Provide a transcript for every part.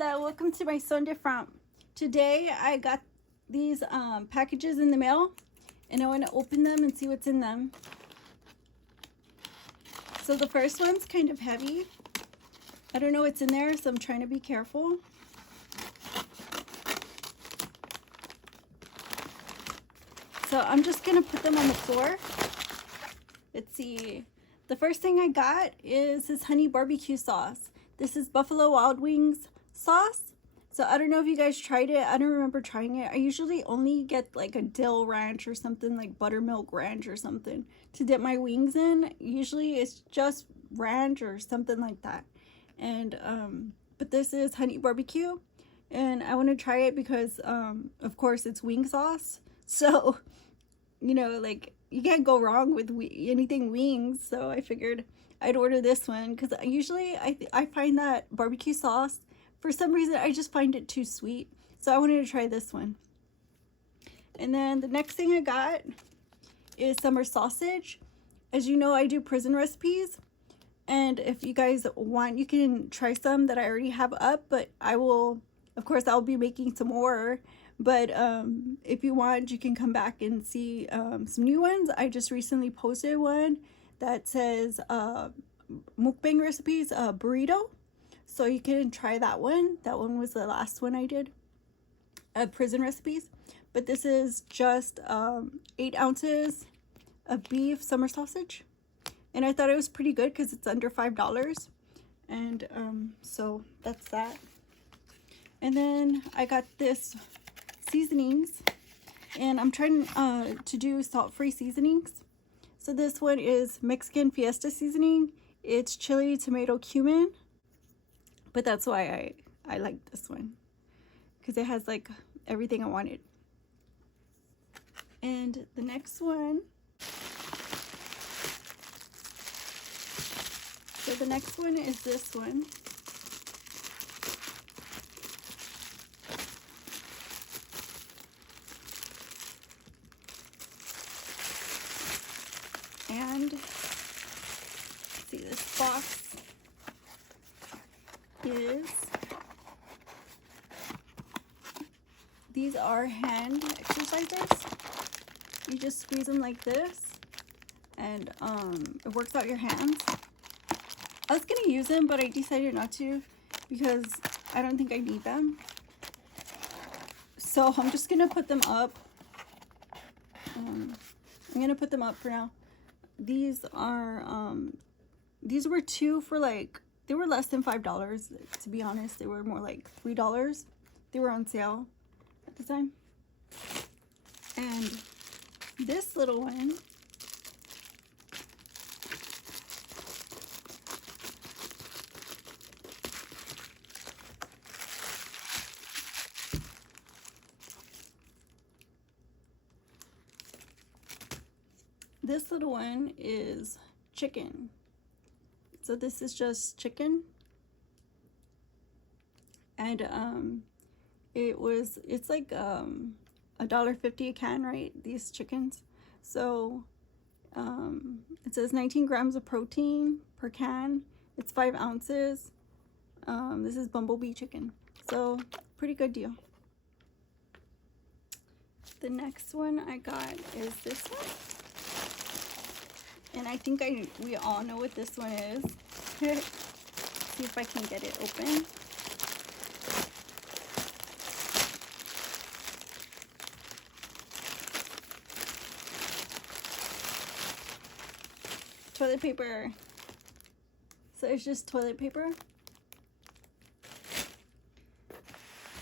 Hola, welcome to my Son de Fram. Today I got these packages in the mail and I want to open them and see what's in them. So the first one's kind of heavy. I don't know what's in there, so I'm trying to be careful. So I'm just gonna put them on the floor. Let's see. The first thing I got is this honey barbecue sauce. This is Buffalo Wild Wings sauce. So I don't know if you guys tried it. I don't remember trying it. I usually only get like a dill ranch or something, like buttermilk ranch or something to dip my wings in. Usually it's just ranch or something like that. And but this is honey barbecue and I want to try it because of course it's wing sauce. So, you know, like you can't go wrong with anything wings. So I figured I'd order this one because usually I find that barbecue sauce, for some reason, I just find it too sweet. So I wanted to try this one. And then the next thing I got is summer sausage. As you know, I do prison recipes. And if you guys want, you can try some that I already have up. But I will, of course, I'll be making some more. But if you want, you can come back and see some new ones. I just recently posted one that says mukbang recipes, burrito. So you can try that one. That one was the last one I did, prison recipes. But this is just 8 ounces of beef summer sausage. And I thought it was pretty good because it's under $5. And so that's that. And then I got this seasonings. And I'm trying to do salt-free seasonings. So this one is Mexican Fiesta seasoning. It's chili, tomato, cumin. But that's why I like this one. Because it has like everything I wanted. And the next one. So the next one is this one. And see, this box is, these are hand exercises. You just squeeze them like this and it works out your hands. I was gonna use them, but I decided not to because I don't think I need them. So I'm just gonna put them up. I'm gonna put them up for now. These are these were 2 for like, they were less than $5, to be honest. They were more like $3. They were on sale at the time. And this little one is chicken. So this is just chicken. And it's like $1.50 a can, right? These chickens. So it says 19 grams of protein per can. It's 5 ounces. This is bumblebee chicken. So pretty good deal. The next one I got is this one. And I think we all know what this one is. See if I can get it open. Toilet paper. So it's just toilet paper.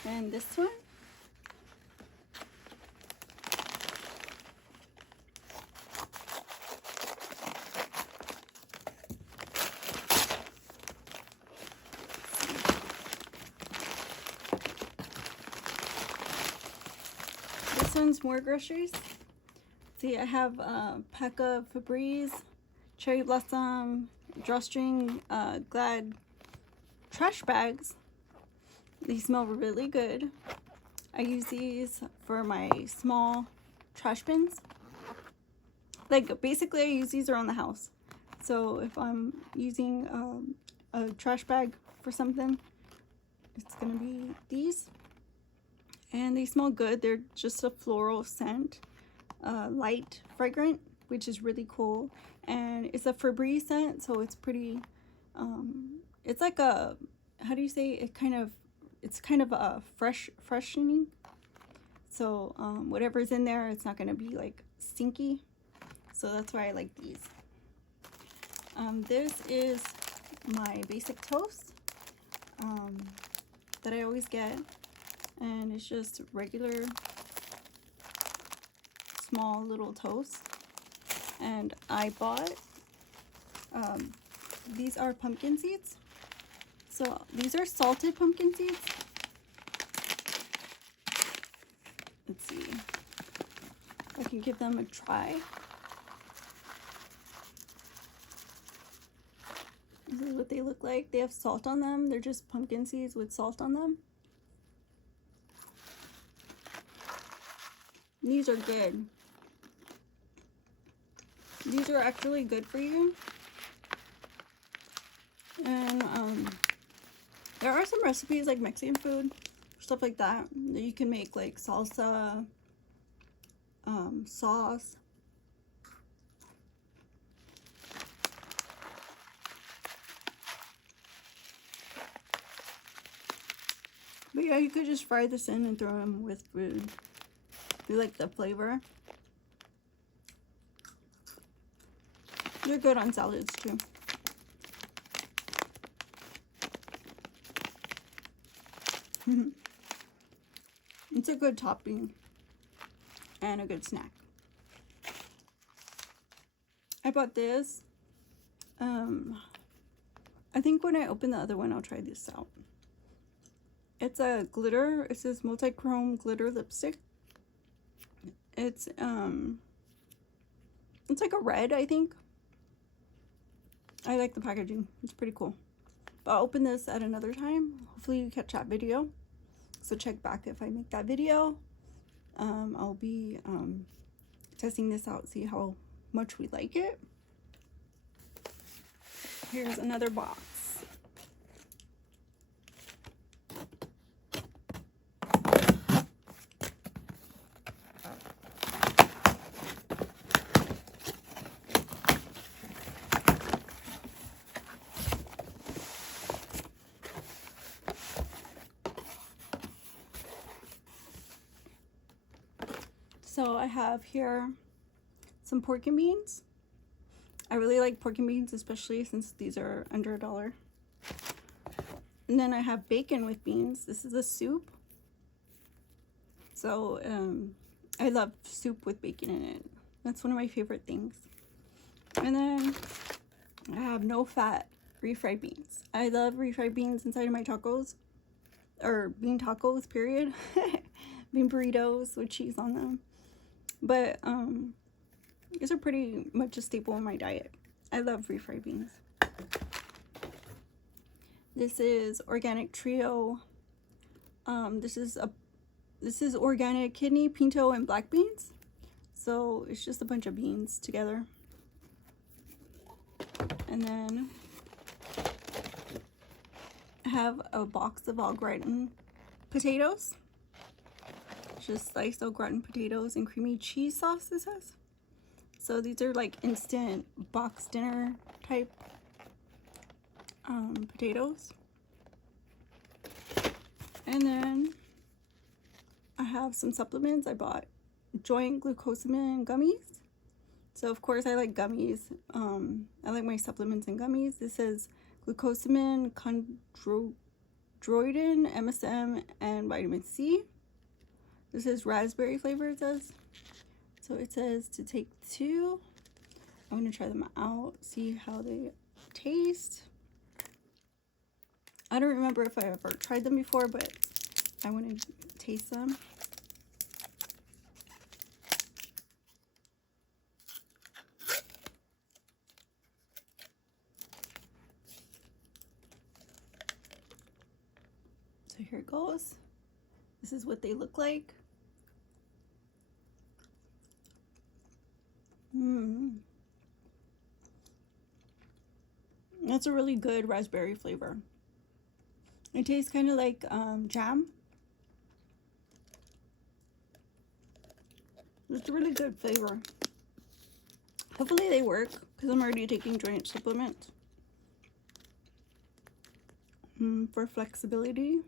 And this one. This one's more groceries. See, I have a pack of Febreze, Cherry Blossom, drawstring, Glad trash bags. These smell really good. I use these for my small trash bins. Like, basically I use these around the house. So if I'm using a trash bag for something, it's gonna be these, and they smell good. They're just a floral scent, light fragrant, which is really cool. And it's a Febreze scent, so it's pretty, it's like a, how do you say it, it's kind of a freshening. So whatever's in there, it's not gonna be like stinky. So that's why I like these. This is my basic toast that I always get, and it's just regular small little toast. And I bought these are pumpkin seeds. So these are salted pumpkin seeds. Let's see if I can give them a try. This is what they look like. They have salt on them. They're just pumpkin seeds with salt on them. These are good. These are actually good for you. And there are some recipes like Mexican food, stuff like that you can make, like salsa, sauce. But yeah, you could just fry this in and throw them with food. If you like the flavor. They're good on salads too. It's a good topping and a good snack. I bought this. I think when I open the other one, I'll try this out. It's a glitter. It says multi-chrome glitter lipstick. It's like a red, I think. I like the packaging. It's pretty cool. But I'll open this at another time. Hopefully you catch that video. So check back if I make that video. I'll be testing this out, see how much we like it. Here's another box. So I have here some pork and beans. I really like pork and beans, especially since these are under $1. And then I have bacon with beans. This is a soup. So I love soup with bacon in it. That's one of my favorite things. And then I have no fat refried beans. I love refried beans inside of my tacos, or bean tacos, period. Bean burritos with cheese on them. But these are pretty much a staple in my diet. I love refried beans. This is organic trio. This is organic kidney, pinto, and black beans. So it's just a bunch of beans together. And then I have a box of au gratin potatoes. Just sliced au gratin potatoes and creamy cheese sauce, this says. So these are like instant box dinner type potatoes. And then I have some supplements. I bought joint glucosamine gummies. So of course I like gummies. I like my supplements and gummies. This says glucosamine, chondroitin, MSM, and vitamin C. This is raspberry flavor, it says. So it says to take 2. I'm going to try them out, see how they taste. I don't remember if I ever tried them before, but I want to taste them. So here it goes. This is what they look like. That's a really good raspberry flavor. It tastes kind of like jam. It's a really good flavor. Hopefully they work because I'm already taking joint supplements for flexibility.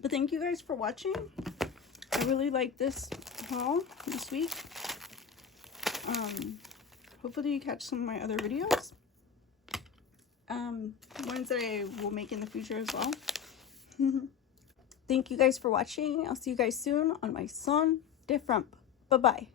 But thank you guys for watching. I really like this haul this week. Hopefully you catch some of my other videos. Ones that I will make in the future as well. Thank you guys for watching. I'll see you guys soon on my son de Frump. Bye-bye.